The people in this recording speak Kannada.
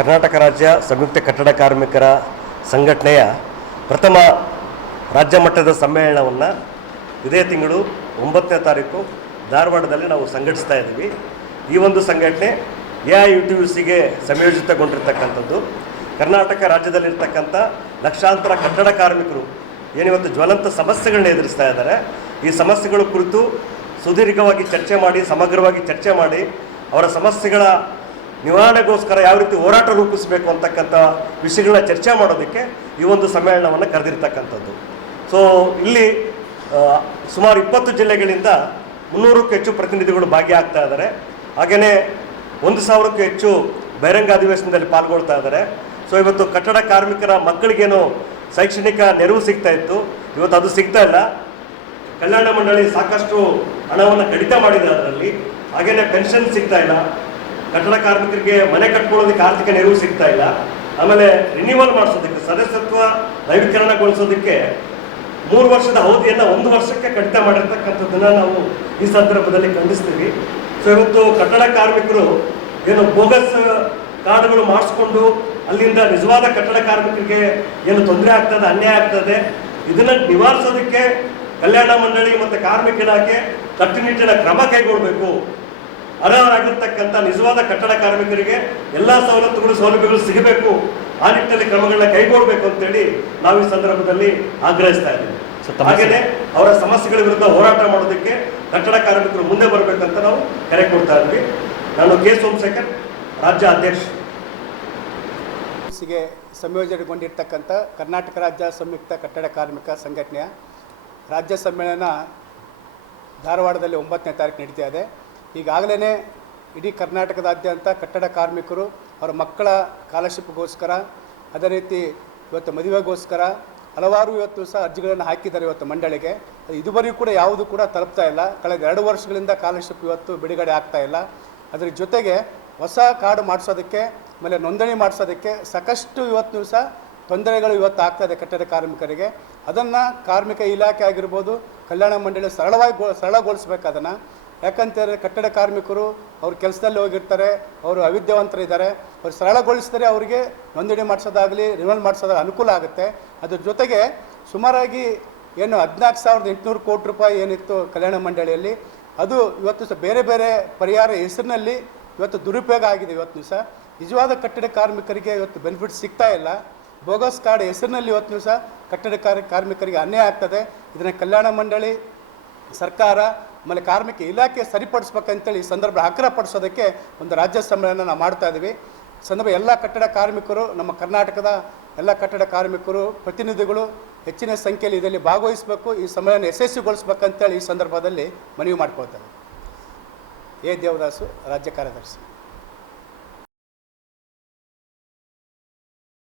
ಕರ್ನಾಟಕ ರಾಜ್ಯ ಸಂಯುಕ್ತ ಕಟ್ಟಡ ಕಾರ್ಮಿಕರ ಸಂಘಟನೆಯ ಪ್ರಥಮ ರಾಜ್ಯ ಮಟ್ಟದ ಸಮ್ಮೇಳನವನ್ನು ಇದೇ ತಿಂಗಳು ಒಂಬತ್ತನೇ ತಾರೀಕು ಧಾರವಾಡದಲ್ಲಿ ನಾವು ಸಂಘಟಿಸ್ತಾ ಇದ್ದೀವಿ. ಈ ಒಂದು ಸಂಘಟನೆ A I U T U ಸಿಗೆ ಸಂಯೋಜಿತಗೊಂಡಿರ್ತಕ್ಕಂಥದ್ದು ಕರ್ನಾಟಕ ರಾಜ್ಯದಲ್ಲಿರ್ತಕ್ಕಂಥ ಲಕ್ಷಾಂತರ ಕಟ್ಟಡ ಕಾರ್ಮಿಕರು ಏನಿವತ್ತು ಜ್ವಲಂತ ಸಮಸ್ಯೆಗಳನ್ನ ಎದುರಿಸ್ತಾ ಇದ್ದಾರೆ. ಈ ಸಮಸ್ಯೆಗಳ ಕುರಿತು ಸುದೀರ್ಘವಾಗಿ ಚರ್ಚೆ ಮಾಡಿ, ಸಮಗ್ರವಾಗಿ ಚರ್ಚೆ ಮಾಡಿ ಅವರ ಸಮಸ್ಯೆಗಳ ನಿವಾರಣೆಗೋಸ್ಕರ ಯಾವ ರೀತಿ ಹೋರಾಟ ರೂಪಿಸಬೇಕು ಅಂತಕ್ಕಂಥ ವಿಷಯಗಳನ್ನ ಚರ್ಚೆ ಮಾಡೋದಕ್ಕೆ ಈ ಒಂದು ಸಮ್ಮೇಳನವನ್ನು ಕರೆದಿರ್ತಕ್ಕಂಥದ್ದು. ಸೊ ಇಲ್ಲಿ ಸುಮಾರು ಇಪ್ಪತ್ತು ಜಿಲ್ಲೆಗಳಿಂದ ಮುನ್ನೂರಕ್ಕೂ ಹೆಚ್ಚು ಪ್ರತಿನಿಧಿಗಳು ಭಾಗಿಯಾಗ್ತಾ ಇದ್ದಾರೆ. ಹಾಗೆಯೇ ಒಂದು ಸಾವಿರಕ್ಕೂ ಹೆಚ್ಚು ಬಹಿರಂಗ ಅಧಿವೇಶನದಲ್ಲಿ ಪಾಲ್ಗೊಳ್ತಾ ಇದ್ದಾರೆ. ಸೊ ಇವತ್ತು ಕಟ್ಟಡ ಕಾರ್ಮಿಕರ ಮಕ್ಕಳಿಗೇನು ಶೈಕ್ಷಣಿಕ ನೆರವು ಸಿಗ್ತಾ ಇತ್ತು. ಇವತ್ತು ಅದು ಸಿಗ್ತಾ ಇಲ್ಲ. ಕಲ್ಯಾಣ ಮಂಡಳಿ ಸಾಕಷ್ಟು ಹಣವನ್ನು ಕಡಿತ ಮಾಡಿದೆ ಅದರಲ್ಲಿ. ಹಾಗೆಯೇ ಪೆನ್ಷನ್ ಸಿಗ್ತಾ ಇಲ್ಲ. ಕಟ್ಟಡ ಕಾರ್ಮಿಕರಿಗೆ ಮನೆ ಕಟ್ಕೊಳ್ಳೋದಕ್ಕೆ ಆರ್ಥಿಕ ನೆರವು ಸಿಗ್ತಾ ಇಲ್ಲ. ಆಮೇಲೆ ರಿನ್ಯೂವಲ್ ಮಾಡಿಸೋದಕ್ಕೆ, ಸದಸ್ಯತ್ವ ನವೀಕರಣಗೊಳಿಸೋದಕ್ಕೆ ಮೂರು ವರ್ಷದ ಅವಧಿಯನ್ನು ಒಂದು ವರ್ಷಕ್ಕೆ ಕಡಿತ ಮಾಡಿರ್ತಕ್ಕಂಥದ್ದನ್ನು ನಾವು ಈ ಸಂದರ್ಭದಲ್ಲಿ ಖಂಡಿಸ್ತೀವಿ. ಸೊ ಇವತ್ತು ಕಟ್ಟಡ ಕಾರ್ಮಿಕರು ಏನು ಬೋಗಸ್ ಕಾರ್ಡ್ಗಳು ಮಾಡಿಸ್ಕೊಂಡು ಅಲ್ಲಿಂದ ನಿಜವಾದ ಕಟ್ಟಡ ಕಾರ್ಮಿಕರಿಗೆ ಏನು ತೊಂದರೆ ಆಗ್ತದೆ, ಅನ್ಯಾಯ ಆಗ್ತದೆ, ಇದನ್ನು ನಿವಾರಿಸೋದಕ್ಕೆ ಕಲ್ಯಾಣ ಮಂಡಳಿ ಮತ್ತು ಕಾರ್ಮಿಕ ಇಲಾಖೆ ಕಟ್ಟುನಿಟ್ಟಿನ ಕ್ರಮ ಕೈಗೊಳ್ಳಬೇಕು ಅರ್ಹರಾಗಿರ್ತಕ್ಕಂಥ ನಿಜವಾದ ಕಟ್ಟಡ ಕಾರ್ಮಿಕರಿಗೆ ಎಲ್ಲ ಸವಲತ್ತುಗಳು ಸೌಲಭ್ಯಗಳು ಸಿಗಬೇಕು. ಆ ನಿಟ್ಟಿನಲ್ಲಿ ಕ್ರಮಗಳನ್ನ ಕೈಗೊಳ್ಳಬೇಕು ಅಂತೇಳಿ ನಾವು ಈ ಸಂದರ್ಭದಲ್ಲಿ ಆಗ್ರಹಿಸ್ತಾ ಇದ್ದೀವಿ. ಹಾಗೆಯೇ ಅವರ ಸಮಸ್ಯೆಗಳ ವಿರುದ್ಧ ಹೋರಾಟ ಮಾಡೋದಕ್ಕೆ ಕಟ್ಟಡ ಕಾರ್ಮಿಕರು ಮುಂದೆ ಬರಬೇಕಂತ ನಾವು ಕರೆ ಕೊಡ್ತಾ ಇದ್ವಿ ನಾನು ಕೆ ಸೋಮಶೇಖರ್ ರಾಜ್ಯ ಅಧ್ಯಕ್ಷ. ಸಿಗೆ ಸಂಯೋಜನೆಗೊಂಡಿರ್ತಕ್ಕಂಥ ಕರ್ನಾಟಕ ರಾಜ್ಯ ಸಂಯುಕ್ತ ಕಟ್ಟಡ ಕಾರ್ಮಿಕ ಸಂಘಟನೆಯ ರಾಜ್ಯ ಸಮ್ಮೇಳನ ಧಾರವಾಡದಲ್ಲಿ ಒಂಬತ್ತನೇ ತಾರೀಕು ನಡೀತಾ ಇದೆ. ಈಗಾಗಲೇ ಇಡೀ ಕರ್ನಾಟಕದಾದ್ಯಂತ ಕಟ್ಟಡ ಕಾರ್ಮಿಕರು ಅವರ ಮಕ್ಕಳ ಸ್ಕಾಲರ್ಶಿಪ್ಗೋಸ್ಕರ, ಅದೇ ರೀತಿ ಇವತ್ತು ಮದುವೆಗೋಸ್ಕರ ಹಲವಾರು ಇವತ್ತು ಸಹ ಅರ್ಜಿಗಳನ್ನು ಹಾಕಿದ್ದಾರೆ ಇವತ್ತು ಮಂಡಳಿಗೆ. ಇದುವರೆಗೂ ಕೂಡ ಯಾವುದು ಕೂಡ ತಲುಪ್ತಾ ಇಲ್ಲ. ಕಳೆದ ಎರಡು ವರ್ಷಗಳಿಂದ ಸ್ಕಾಲರ್ಶಿಪ್ ಇವತ್ತು ಬಿಡುಗಡೆ ಆಗ್ತಾ ಇಲ್ಲ. ಅದರ ಜೊತೆಗೆ ಹೊಸ ಕಾರ್ಡ್ ಮಾಡಿಸೋದಕ್ಕೆ, ಆಮೇಲೆ ನೋಂದಣಿ ಮಾಡಿಸೋದಕ್ಕೆ ಸಾಕಷ್ಟು ಇವತ್ತು ಸಹ ತೊಂದರೆಗಳು ಇವತ್ತು ಆಗ್ತಾ ಇದೆ ಕಟ್ಟಡ ಕಾರ್ಮಿಕರಿಗೆ. ಅದನ್ನು ಕಾರ್ಮಿಕ ಇಲಾಖೆ ಆಗಿರ್ಬೋದು, ಕಲ್ಯಾಣ ಮಂಡಳಿ ಸರಳವಾಗಿ ಸರಳಗೊಳಿಸ್ಬೇಕು ಅದನ್ನು. ಯಾಕಂತೇಳಿದ್ರೆ ಕಟ್ಟಡ ಕಾರ್ಮಿಕರು ಅವ್ರ ಕೆಲಸದಲ್ಲಿ ಹೋಗಿರ್ತಾರೆ, ಅವರು ಅವಿದ್ಯಾವಂತರಿದ್ದಾರೆ. ಅವ್ರು ಸರಳಗೊಳಿಸಿದರೆ ಅವರಿಗೆ ನೋಂದಣಿ ಮಾಡಿಸೋದಾಗಲಿ ರಿನಲ್ ಮಾಡಿಸೋದಾಗ ಅನುಕೂಲ ಆಗುತ್ತೆ. ಅದ್ರ ಜೊತೆಗೆ ಸುಮಾರಾಗಿ ಏನು ಹದಿನಾಲ್ಕು ಸಾವಿರದ ಎಂಟುನೂರು ಕೋಟಿ ರೂಪಾಯಿ ಏನಿತ್ತು ಕಲ್ಯಾಣ ಮಂಡಳಿಯಲ್ಲಿ, ಅದು ಇವತ್ತು ಬೇರೆ ಬೇರೆ ಪರಿಹಾರ ಹೆಸರಿನಲ್ಲಿ ಇವತ್ತು ದುರುಪಯೋಗ ಆಗಿದೆ ಇವತ್ತು ದಿವಸ. ನಿಜವಾದ ಕಟ್ಟಡ ಕಾರ್ಮಿಕರಿಗೆ ಇವತ್ತು ಬೆನಿಫಿಟ್ ಸಿಗ್ತಾ ಇಲ್ಲ. ಬೋಗಸ್ ಕಾರ್ಡ್ ಹೆಸರಿನಲ್ಲಿ ಇವತ್ತು ದಿವಸ ಕಟ್ಟಡ ಕಾರ್ ಕಾರ್ಮಿಕರಿಗೆ ಅನ್ಯಾಯ ಆಗ್ತದೆ. ಇದನ್ನು ಕಲ್ಯಾಣ ಮಂಡಳಿ, ಸರ್ಕಾರ ಆಮೇಲೆ ಕಾರ್ಮಿಕ ಇಲಾಖೆ ಸರಿಪಡಿಸ್ಬೇಕಂತೇಳಿ ಈ ಸಂದರ್ಭ ಆಗ್ರಹಪಡಿಸೋದಕ್ಕೆ ಒಂದು ರಾಜ್ಯ ಸಮ್ಮೇಳನ ನಾವು ಮಾಡ್ತಾ ಇದ್ದೀವಿ ಸಂದರ್ಭ ಎಲ್ಲ ಕಟ್ಟಡ ಕಾರ್ಮಿಕರು, ನಮ್ಮ ಕರ್ನಾಟಕದ ಎಲ್ಲ ಕಟ್ಟಡ ಕಾರ್ಮಿಕರು, ಪ್ರತಿನಿಧಿಗಳು ಹೆಚ್ಚಿನ ಸಂಖ್ಯೆಯಲ್ಲಿ ಇದರಲ್ಲಿ ಭಾಗವಹಿಸಬೇಕು, ಈ ಸಮ್ಮೇಳನ ಯಶಸ್ವಿಗೊಳಿಸ್ಬೇಕಂತೇಳಿ ಈ ಸಂದರ್ಭದಲ್ಲಿ ಮನವಿ ಮಾಡ್ಕೊಳ್ತಾರೆ. ಎ. ದೇವದಾಸು, ರಾಜ್ಯ ಕಾರ್ಯದರ್ಶಿ.